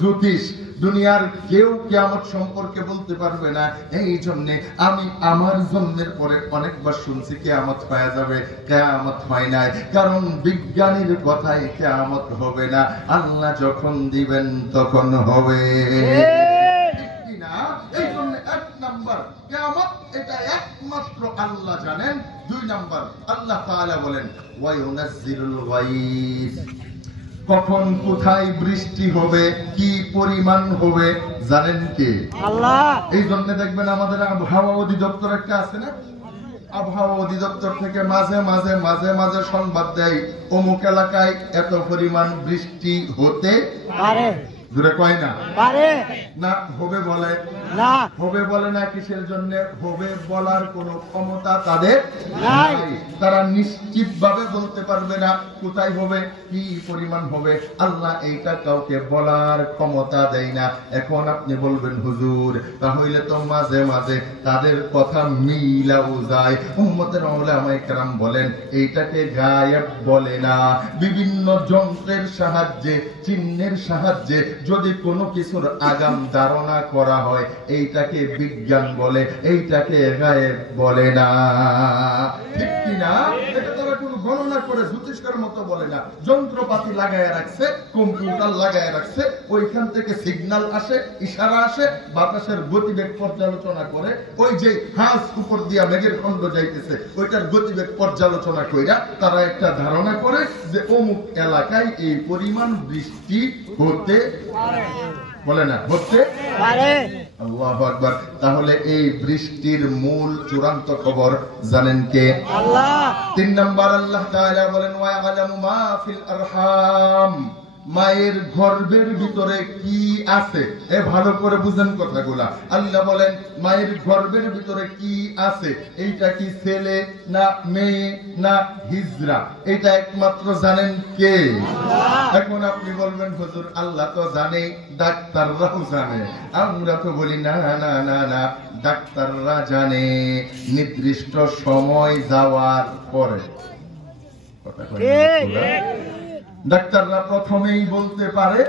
জ্যোতিষ দুনিয়ার কেউ কিয়ামত সম্পর্কে বলতে পারবে না। এই জন্য আমি আমার জন্মের পরে অনেকবার শুনছি কিয়ামত হয়ে যাবে, কিয়ামত হয় নাই। কারণ বিজ্ঞানীর কথায় কিয়ামত হবে না, আল্লাহ যখন দিবেন তখন হবে। ঠিক না? এই জন্য এক নাম্বার কিয়ামত এটা একমাত্র আল্লাহ জানেন। দুই নাম্বার আল্লাহ তাআলা বলেন ওয়া ইউনাজ্জিলুল গায়স, কখন কোথায় বৃষ্টি হবে, কি পরিমাণ হবে জানেন কে? আল্লাহ। এই জন্য দেখবেন আমাদের আবহাওয়া অধিদপ্তর একটা আছে না, আবহাওয়া অধিদপ্তর থেকে মাঝে মাঝে মাঝে মাঝে সংবাদ দেয় অমুক এলাকায় এত পরিমাণ বৃষ্টি হতে পারে। দূরে কয় না পারে না, হবে বলে না। হবে বলে না কিসের জন্য? হবে বলার কোনো ক্ষমতা তাদের নাই। তারা নিশ্চিত ভাবে বলতে পারবে না কোথায় হবে, কি পরিমাণ হবে। আল্লাহ এইটা কাউকে বলার ক্ষমতা দেয় না। এখন আপনি বলবেন হুজুর তাহলে তো মাঝে মাঝে তাদের কথা মিলাও যায়। উম্মতের উলামায়ে কেরাম বলেন এইটাকে গায়েব বলে না। বিভিন্ন যন্ত্রের সাহায্যে, চিহ্নের সাহায্যে যদি কোনো কিছুর আগাম ধারণা করা হয় এইটাকে বিজ্ঞান বলে, এইটাকে গায়েব বলে না। ঠিক কি না? এটা তারা কোনো গণনা করে জ্যোতিষের মতো বলে না। যন্ত্রপাতি লাগায় রাখছে, কম্পিউটার লাগায় রাখছে, ওইখান থেকে সিগন্যাল আসে, ইশারা আসে, বাতাসের গতিবেগ পর্যালোচনা করে, ওই যে হাঁস উপর দিয়া মেঘের খণ্ড যাইতেছে ওইটার গতিবেগ পর্যালোচনা কইরা তারা একটা ধারণা করে যে অমুক এলাকায় এই পরিমাণ বৃষ্টি হতে বলে না হতে পারে। আল্লাহু আকবার। তাহলে এই বৃষ্টির মূল চূড়ান্ত খবর জানেন কে? আল্লাহ। তিন নাম্বার আল্লাহ তাআলা বলেন ওয়া ইয়ালামু মা ফিল আরহাম, মায়ের গর্ভের ভিতরে কি আছে। এ ভালো করে বুঝেন কথাগুলা। আল্লাহ বলেন মায়ের গর্ভের ভিতরে কি আছে, এইটা কি ছেলে না মেয়ে না হিজরা, এটা একমাত্র জানেন কে? এখন আপনি বলবেন হুজুর আল্লাহ তো জানে, ডাক্তাররাও জানে। আমরা তো বলি না না না না, ডাক্তাররা জানে নির্দিষ্ট সময় যাওয়ার পরে। কথা ডাক্তাররা প্রথমেই বলতে পারে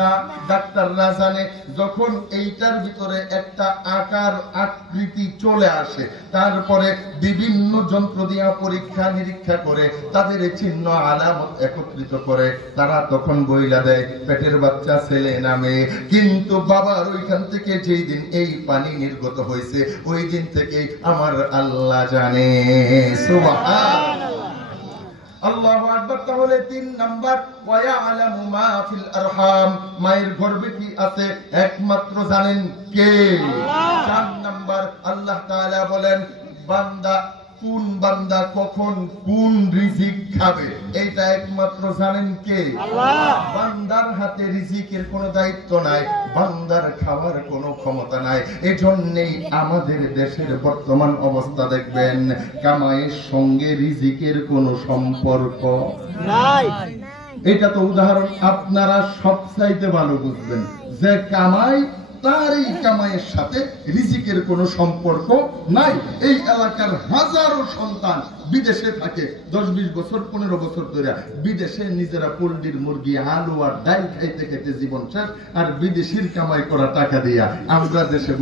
না, ডাক্তাররা জানে যখন এইটার ভিতরে একটা আকার আকৃতি চলে আসে, তারপরে বিভিন্ন যন্ত্র দিয়া পরীক্ষা নিরীক্ষা করে তাদের চিহ্ন আলামত একত্রিত করে তারা তখন বইলা দেয় পেটের বাচ্চা ছেলে না মেয়ে। কিন্তু বাবার ওইখান থেকে যেই দিন এই পানি নির্গত হয়েছে ওই দিন থেকেই আমার আল্লাহ জানে। সুবহানাল্লাহ, আল্লাহু আকবার। তাহলে তিন নাম্বার ওয়া ইয়ালামু মা ফিল আরহাম, মায়ের গর্ভে কি আছে একমাত্র জানেন কে? চার নাম্বার আল্লাহ তাআলা বলেন বান্দা কোন বান্দা কখন কোন রিজিক খাবে এইটা একমাত্র জানেন কে? আল্লাহ। বান্দার হাতে রিজিকের কোনো দায়িত্ব নাই, বান্দার খাওয়ার কোনো ক্ষমতা নাই। এজন্যই আমাদের দেশের বর্তমান অবস্থা দেখবেন কামাইয়ের সঙ্গে রিজিকের কোনো সম্পর্ক নাই। এটা তো উদাহরণ আপনারা সবচাইতে ভালো বুঝবেন যে কামাই তার এই কামাইয়ের সাথে রিজিকের কোনো সম্পর্ক নাই। এই এলাকার হাজারো সন্তান বিদেশে থাকে 10-20 বছর 15 বছর ধরে বিদেশে নিজেরা পোল্ট্রির মুরগি আলু আর ডাল খাইতে খাইতে জীবন শেষ, আর বিদেশির কামাই করা টাকা দিয়া আমরা দেশে